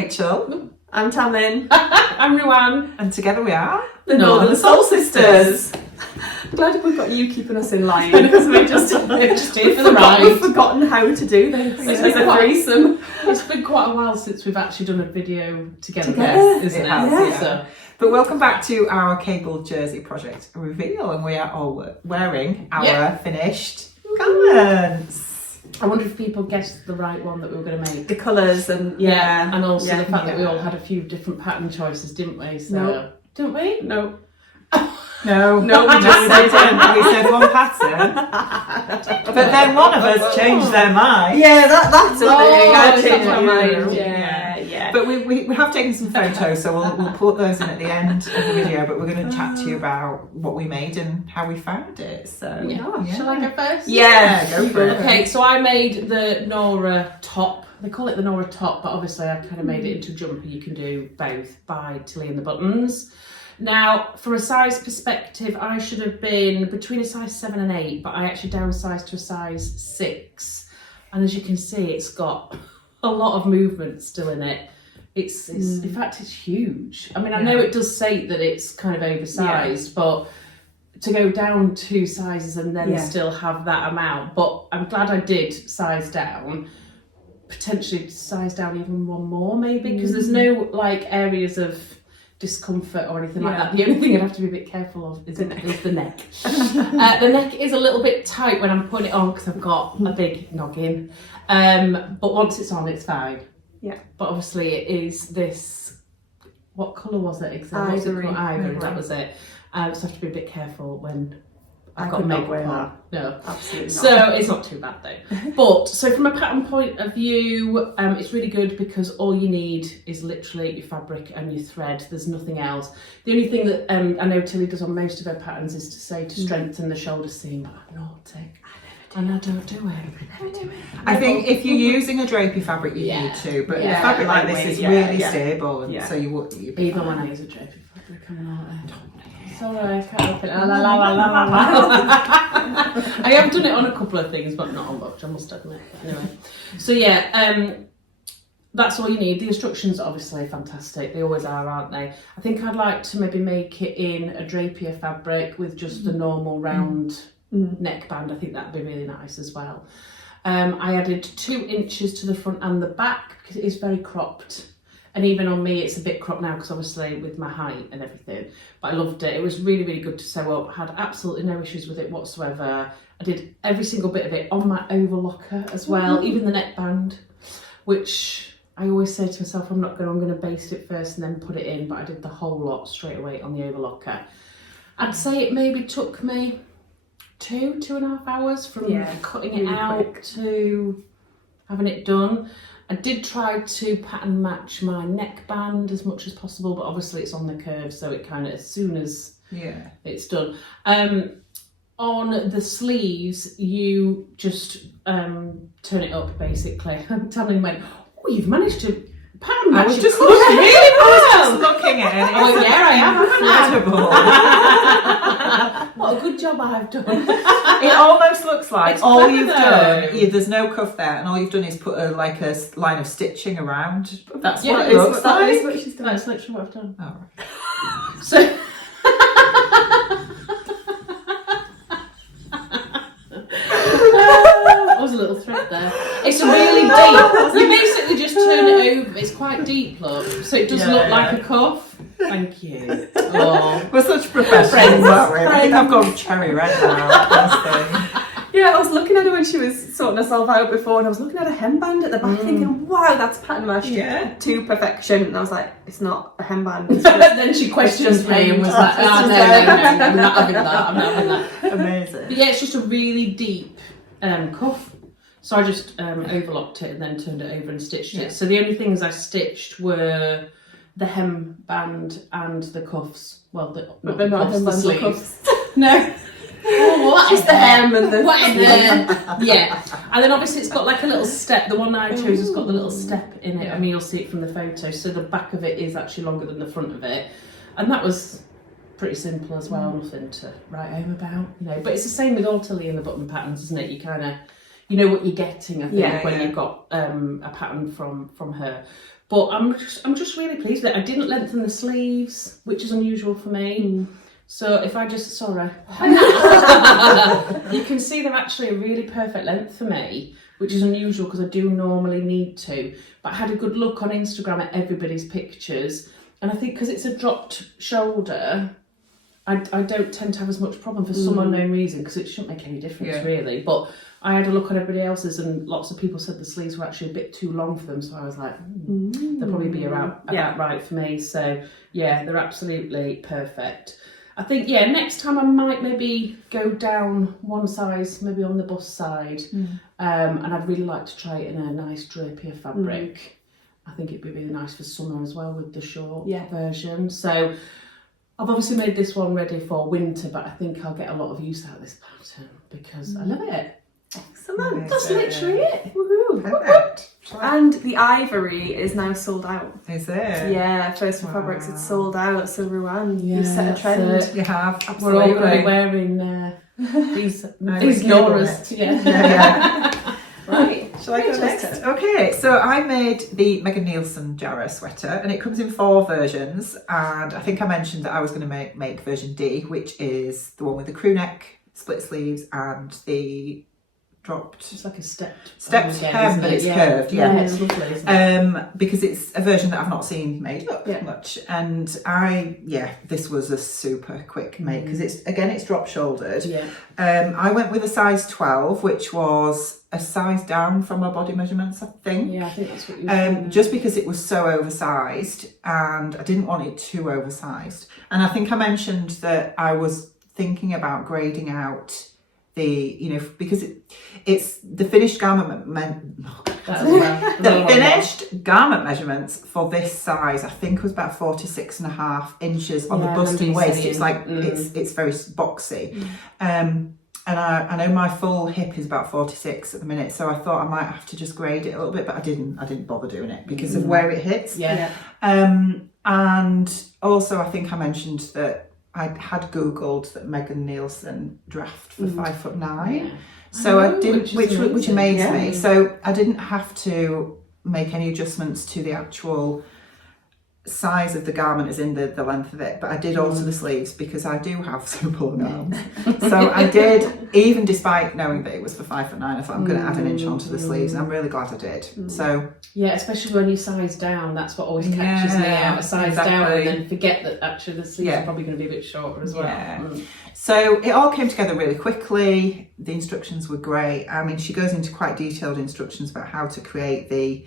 Rachel. I'm Tamlyn. I'm Ruan. And together we are the Northern Sewl Sisters. I'm glad we've got you keeping us in line because we've forgotten how to do this as a threesome. It's been quite a while since we've actually done a video together. Isn't it? Yeah. So. But welcome back to our cable jersey project reveal, and we are all wearing our finished garments. I wonder if people guessed the right one that we were going to make. The colours and and also the fact that we all had a few different pattern choices, didn't we? So didn't we? No. No, we just didn't. We said one pattern, but then one of us changed their mind. Yeah, that's a thing. I changed my mind. mind. Yeah. But we have taken some photos, so we'll put those in at the end of the video. But we're going to chat to you about what we made and how we found it. So Shall I go first? Yeah, go for it. Okay, so I made the Nora top. They call it the Nora top, but obviously I kind of made it into a jumper. You can do both by Tilly and the buttons. Now, from a size perspective, I should have been between a size 7 and 8, but I actually downsized to a size 6. And as you can see, it's got a lot of movement still in it. It's in fact, it's huge. I mean, I know it does say that it's kind of oversized, but to go down 2 sizes and then still have that amount. But I'm glad I did size down. Potentially size down even one more, maybe, because there's no like areas of discomfort or anything like that. The only thing I'd have to be a bit careful of is the neck. The neck is a little bit tight when I'm putting it on because I've got a big noggin. But once it's on, it's fine. Yeah. But obviously it is this, what colour was it exactly? Ivory, that was it. So I have to be a bit careful when I've got makeup on. No, absolutely not. So it's not too bad though. But so from a pattern point of view, it's really good because all you need is literally your fabric and your thread. There's nothing else. The only thing that I know Tilly does on most of her patterns is to say to strengthen the shoulder seam, but I'm naughty. And I don't do it. I think if you're using a drapey fabric, you need to. But a fabric like this is really stable, and so you would. Even when I use a drapey fabric, I'm naughty. Sorry, I can't help it. I have done it on a couple of things, but not on much, I must admit. Anyway, so that's all you need. The instructions are obviously fantastic. They always are, aren't they? I think I'd like to maybe make it in a drapier fabric with just the normal round neckband. I think that'd be really nice as well. I added 2 inches to the front and the back because it is very cropped. And even on me, it's a bit cropped now because obviously with my height and everything. But I loved it. It was really, really good to sew up. I had absolutely no issues with it whatsoever. I did every single bit of it on my overlocker as well, even the neckband, which I always say to myself, I'm going to baste it first and then put it in. But I did the whole lot straight away on the overlocker. I'd say it maybe took me 2.5 hours from cutting it out to having it done. I did try to pattern match my neckband as much as possible, but obviously it's on the curve, so it kind of, as soon as it's done. On the sleeves, you just turn it up, basically. Tamlyn went, oh, you've managed to pattern match. I was just looking really well. I was just looking at it. Oh, yeah, I am. Incredible. What a good job I've done. It almost looks like it's all clever, you've though. done, there's no cuff there, and all you've done is put a line of stitching around. That's what it looks like. That is what she's done. That's literally what I've done. Oh, right. So... That was a little thread there. It's a really deep. You basically just turn it over. It's quite deep, look. So it does look like a cuff. Thank you. Oh. We're such professionals, aren't we? I think I've gone cherry red now. Yeah, I was looking at her when she was sorting herself out before, and I was looking at a hemband at the back thinking, wow, that's pattern matched to perfection. And I was like, it's not a hemband. It's just then she questioned me and was like, no, I'm not having that. I'm not having that. Amazing. But yeah, it's just a really deep cuff. So I just overlocked it and then turned it over and stitched it. So the only things I stitched were the hemband and the cuffs. Well, not the cuffs, the sleeves. No. Oh, what just the hem and the yeah, and then obviously it's got like a little step. The one I chose has got the little step in it. I mean, you'll see it from the photo. So the back of it is actually longer than the front of it, and that was pretty simple as well. Nothing to write home about, But it's the same with all Tilly and the button patterns, isn't it? You kind of, you know what you're getting. I think when you've got a pattern from her. But I'm just really pleased with it. I didn't lengthen the sleeves, which is unusual for me. So if I just, sorry, you can see they're actually a really perfect length for me, which is unusual because I do normally need to. But I had a good look on Instagram at everybody's pictures, and I think because it's a dropped shoulder, I don't tend to have as much problem for some unknown reason, because it shouldn't make any difference really. But I had a look on everybody else's, and lots of people said the sleeves were actually a bit too long for them. So I was like, they'll probably be about right for me. So yeah, they're absolutely perfect. I think, next time I might maybe go down one size, maybe on the bust side. And I'd really like to try it in a nice drapier fabric. I think it'd be really nice for summer as well with the short version. So I've obviously made this one ready for winter, but I think I'll get a lot of use out of this pattern because I love it. Excellent. That's literally it. Woohoo. Perfect. And the ivory is now sold out. Is it? Yeah, First for Fabrics, it's sold out. So Ruan, you set a trend. You have. We're all going to be wearing these Noras. Yeah. Right. Shall I go next? Okay, so I made the Megan Nielsen Jarrah sweater, and it comes in 4 versions. And I think I mentioned that I was going to make version D, which is the one with the crew neck, split sleeves, and the dropped. It's like a stepped hem, but it's curved. Yeah, it's lovely, isn't it? because it's a version that I've not seen made up much, and this was a super quick make because it's drop shouldered. I went with a size 12, which was a size down from my body measurements, I think. Yeah, I think that's what you were just because it was so oversized, and I didn't want it too oversized. And I think I mentioned that I was thinking about grading out the, because it's the finished garment finished garment measurements for this size, I think, was about 46.5 inches on the bust and waist. It's like it's very boxy. And I know my full hip is about 46 at the minute, so I thought I might have to just grade it a little bit, but I didn't bother doing it because of where it hits. And also I think I mentioned that I had Googled that Megan Nielsen draft for 5'9", so I didn't, which amazed me. So I didn't have to make any adjustments to the actual size of the garment, as in the length of it, but I did alter the sleeves because I do have super long arms. So I did, even despite knowing that it was for 5'9", I thought I'm going to add an inch onto the sleeves, and I'm really glad I did. So yeah, especially when you size down, that's what always catches me out. A size down and then forget that actually the sleeves are probably going to be a bit shorter as well. So it all came together really quickly. The instructions were great. I mean, she goes into quite detailed instructions about how to create the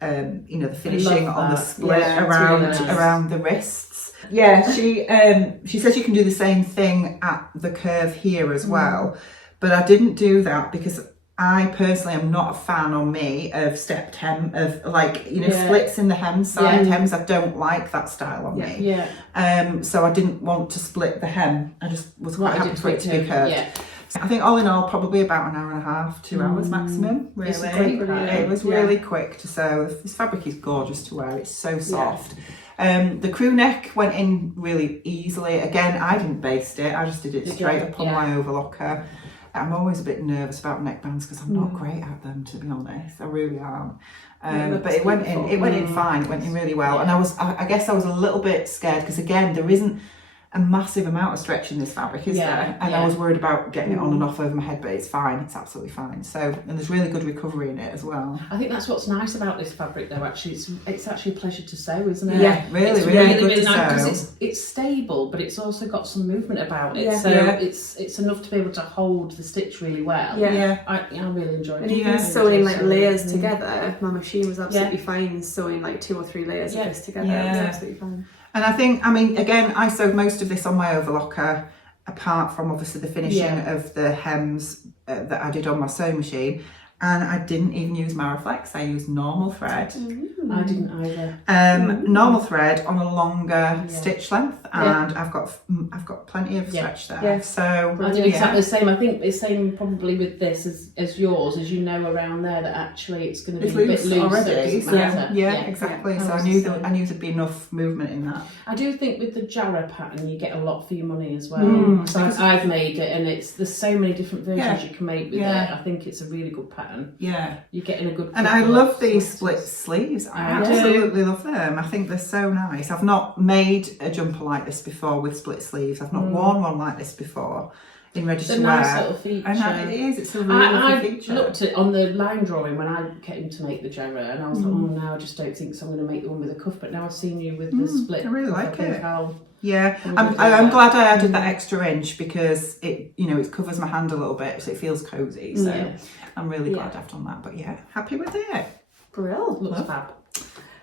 the finishing on the split around the wrists. Yeah, she says you can do the same thing at the curve here as well, but I didn't do that because I personally am not a fan on me of stepped hem, of splits in the hem side hems. I don't like that style on me. So I didn't want to split the hem. I just was quite happy for it to be curved. I think all in all, probably about an hour and a half, 2 hours maximum. Really, it was really quick to sew. This fabric is gorgeous to wear. It's so soft. The crew neck went in really easily. Again, I didn't baste it. I just did it straight up on my overlocker. I'm always a bit nervous about neckbands because I'm not great at them, to be honest. I really am. But it went in. It went in fine. It went in really well. And I guess I was a little bit scared because again, there isn't a massive amount of stretch in this fabric, is there? And I was worried about getting it on and off over my head, but it's fine. It's absolutely fine. So, and there's really good recovery in it as well. I think that's what's nice about this fabric, though. Actually, it's actually a pleasure to sew, isn't it? Yeah, really good to nice because it's stable, but it's also got some movement about it. It's enough to be able to hold the stitch really well. I really enjoy it. And even sewing layers together, my machine was absolutely fine sewing 2 or 3 layers of this together. It was absolutely fine. And again, I sewed most of this on my overlocker, apart from obviously the finishing of the hems that I did on my sewing machine. And I didn't even use Mariflex. I used normal thread. I didn't either. Normal thread on a longer stitch length, and I've got plenty of stretch there. So I did exactly the same. I think the same probably with this as yours, as around there that actually it's going to be a bit loose already. So it doesn't matter. Exactly. So I knew there'd be enough movement in that. I do think with the Jarrah pattern you get a lot for your money as well. So I've made it, and there's so many different versions you can make with it. I think it's a really good pattern. Yeah, you're getting a good. And I love these split sleeves. I absolutely love them. I think they're so nice. I've not made a jumper like this before with split sleeves. I've not worn one like this before in ready to wear. It's a nice little feature. And it is. It's a really lovely feature. I looked at on the line drawing when I came to make the Jarrah, and I was like, oh no, I just don't think so. I'm going to make the one with a cuff. But now I've seen you with the split. I really like it. I'm glad I added that extra inch because it covers my hand a little bit, so it feels cozy. So I'm really glad I've done that. But yeah, happy with it. Brilliant. Looks fab.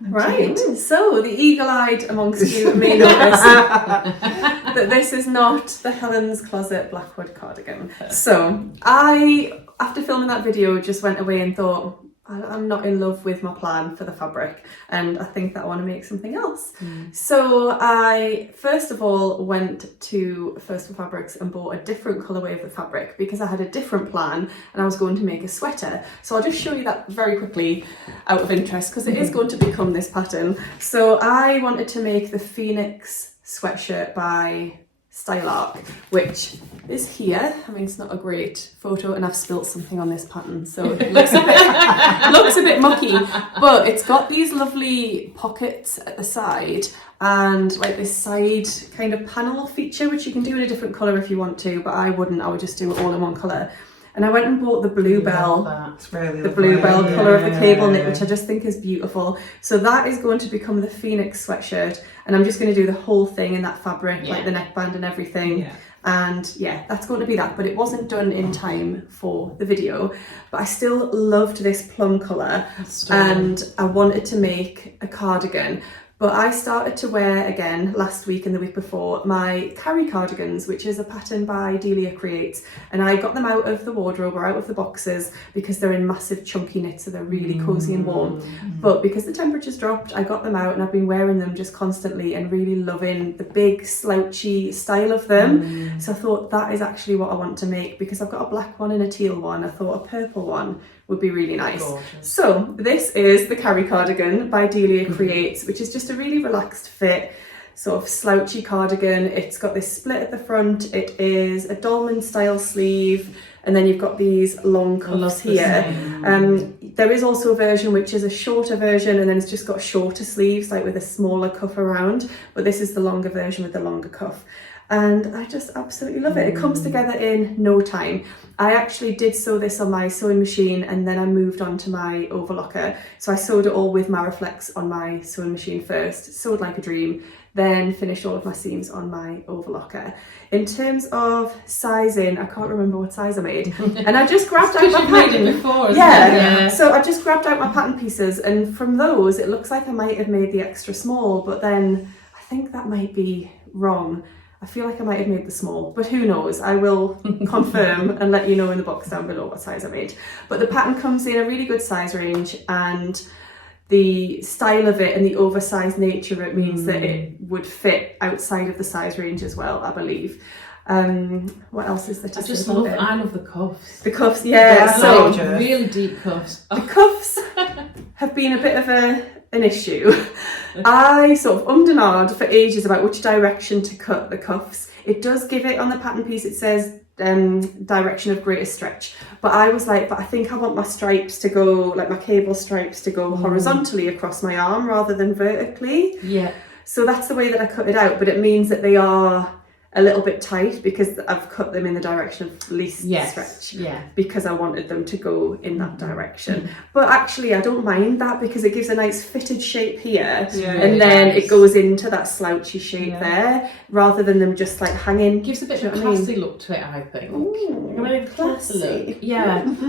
Right, so the eagle-eyed amongst you may notice that this is not the Helen's Closet Blackwood cardigan. So I, after filming that video, just went away and thought, I'm not in love with my plan for the fabric and I think that I want to make something else. So I first of all went to First for Fabrics and bought a different colourway of the fabric because I had a different plan and I was going to make a sweater. So I'll just show you that very quickly out of interest because it is going to become this pattern. So I wanted to make the Phoenix sweatshirt by Style Arc, which is here. I mean, it's not a great photo and I've spilt something on this pattern, so it looks a bit mucky, but it's got these lovely pockets at the side and like this side kind of panel feature, which you can do in a different colour if you want to, but I wouldn't. I would just do it all in one colour. And I went and bought the bluebell, the bluebell colour of the cable knit, which I just think is beautiful. So that is going to become the Phoenix sweatshirt, and I'm just going to do the whole thing in that fabric, like the neckband and everything. And yeah, that's going to be that, but it wasn't done in time for the video. But I still loved this plum colour, and I wanted to make a cardigan. But I started to wear again last week and the week before my Carrie cardigans, which is a pattern by Delia Creates, and I got them out of the wardrobe or out of the boxes because they're in massive chunky knits, so they're really cosy and warm. But because the temperatures dropped, I got them out and I've been wearing them just constantly and really loving the big slouchy style of them. So I thought that is actually what I want to make because I've got a black one and a teal one. I thought a purple one would be really nice. Gorgeous. So this is the Carrie cardigan by Delia Creates, which is just a really relaxed fit, sort of slouchy cardigan. It's got this split at the front. It is a dolman style sleeve, and then you've got these long cuffs here. There is also a version which is a shorter version, and then it's just got shorter sleeves, like with a smaller cuff around, but this is the longer version with the longer cuff. And I just absolutely love it. It comes together in no time. I actually did sew this on my sewing machine and then I moved on to my overlocker. So I sewed it all with Mariflex on my sewing machine first, sewed like a dream, then finished all of my seams on my overlocker. In terms of sizing, I can't remember what size I made. And I just grabbed out my pattern. Made it before, So I just grabbed out my pattern pieces, and from those it looks like I might have made the extra small, but then I think that might be wrong. I feel like I might have made the small, but who knows? I will confirm and let you know in the box down below what size I made. But the pattern comes in a really good size range, and the style of it and the oversized nature of it means that it would fit outside of the size range as well, I believe. What else is there to say about it? I love the cuffs. The cuffs, so really deep cuffs. The cuffs have been a bit of an issue. I sort of ummed and ahed for ages about which direction to cut the cuffs. It does give it on the pattern piece, it says direction of greatest stretch, but I was like, but I think I want my stripes to go, like my cable stripes to go horizontally across my arm rather than vertically. So that's the way that I cut it out, but it means that they are a little bit tight because I've cut them in the direction of least stretch because I wanted them to go in that direction. But actually I don't mind that because it gives a nice fitted shape here and then it goes into that slouchy shape there rather than them just like hanging. Gives a bit of a classy look to it, I think. Ooh, classy look.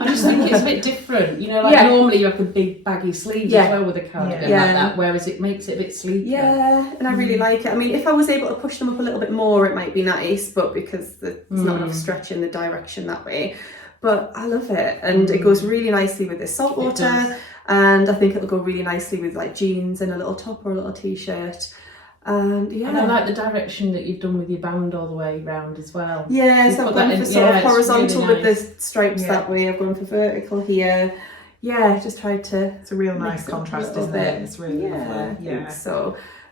I just think it's a bit different. You know, like normally you have the big baggy sleeves as well with a cardigan like that, whereas it makes it a bit sleeker. And I really like it. I mean, if I was able to push them up a little bit more, it might be nice, but because there's not enough stretch in the direction that way. But I love it, and it goes really nicely with this saltwater, and I think it'll go really nicely with like jeans and a little top or a little t-shirt. And and I like the direction that you've done with your band all the way round as well. So I've gone for sort of horizontal really with the stripes that way. I've gone for vertical here. Just tried to. It's a real nice contrast, isn't it? It's really lovely.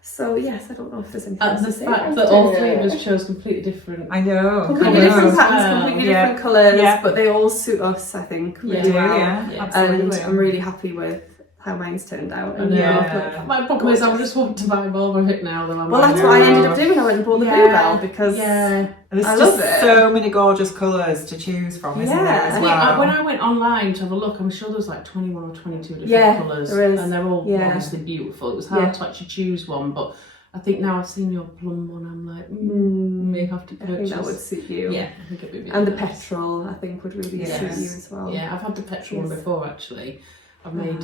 So yes, I don't know if there's anything else to say. The fact that all three of us chose completely different. Completely different patterns, completely different colours, but they all suit us, I think. Really well. Absolutely. And I'm really happy with how mine's turned out. And Yeah. my problem is I just want to buy more of it now than I'm Well, like, that's what I ended up doing. I went and bought the Bluebell because And there's I just love it. so many gorgeous colours to choose from, isn't there, as I well? think when I went online to have a look, I'm sure there's like 21 or 22 different colours, there is. and they're all Yeah. obviously beautiful. It was hard to actually choose one, but I think now I've seen your plum one, I'm like, may have to I think purchase. that would suit you. Yeah, I think it'd be really And the nice. petrol, I think, would really suit you as well. Yeah, I've had the petrol one Yes. before actually. I've made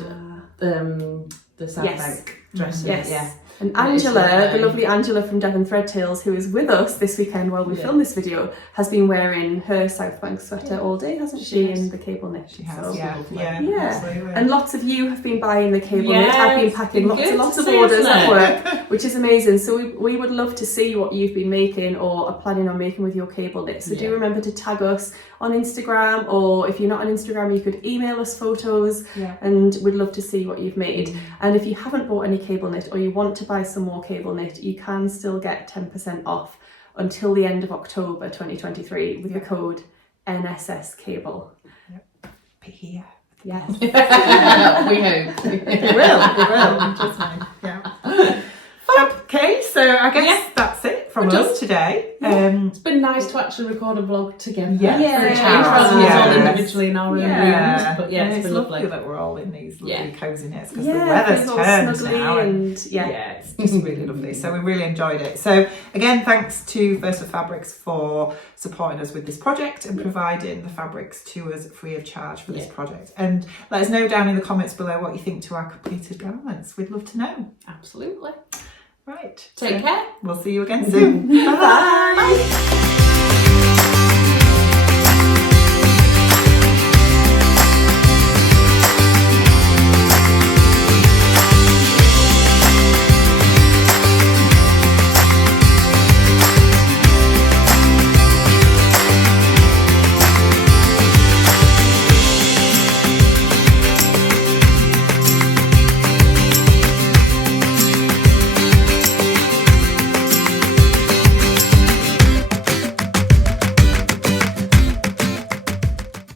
the South Yes. Bank dress. Yes. Yeah. And And it's Angela, lovely. the lovely Angela from Devon Threadtails, who is with us this weekend while we film this video, has been wearing her South Bank sweater all day, hasn't she? Yes. In the cable knit. She has, So- yeah, Yeah. absolutely. And lots of you have been buying the cable knit. I've been Yes, packing lots good and lots to of see, orders isn't at it? work, which is amazing. So we would love to see what you've been making or are planning on making with your cable knit. So do remember to tag us on Instagram, or if you're not on Instagram, you could email us photos, and we'd love to see what you've made. And if you haven't bought any cable knit or you want to buy some more cable knit, you can still get 10% off until the end of October 2023 with the code NSS Cable. Be here. Yes. We hope. It will, trust me. Yeah. Okay, so I guess that's it from We're us today. It's been nice to actually record a vlog together. Yes, it rather than has. all individually in our own rooms. But and it's it's been lovely lovely. that we're all in these lovely cosy knits because Yeah, the weather's feels all turned snuggly now. and It's just really lovely. So we really enjoyed it. So again, thanks to First of Fabrics for supporting us with this project and providing the fabrics to us free of charge for this project. And let us know down in the comments below what you think to our completed garments. We'd love to know. Absolutely. Right. Take care. We'll see you again soon. Bye.